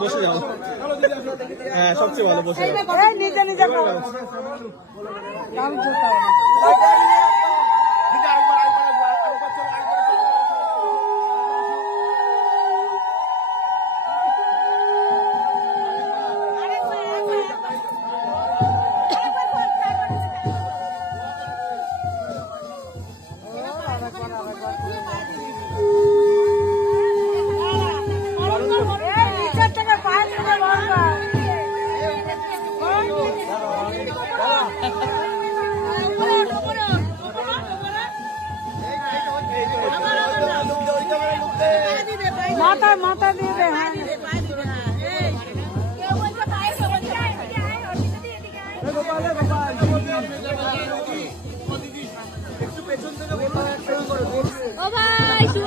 বসে যাও। হ্যাঁ সবচেয়ে ভালো বসে যাও। নিজে নিজে মাথায় মাথা দিয়ে দে। ও ভাই শুভ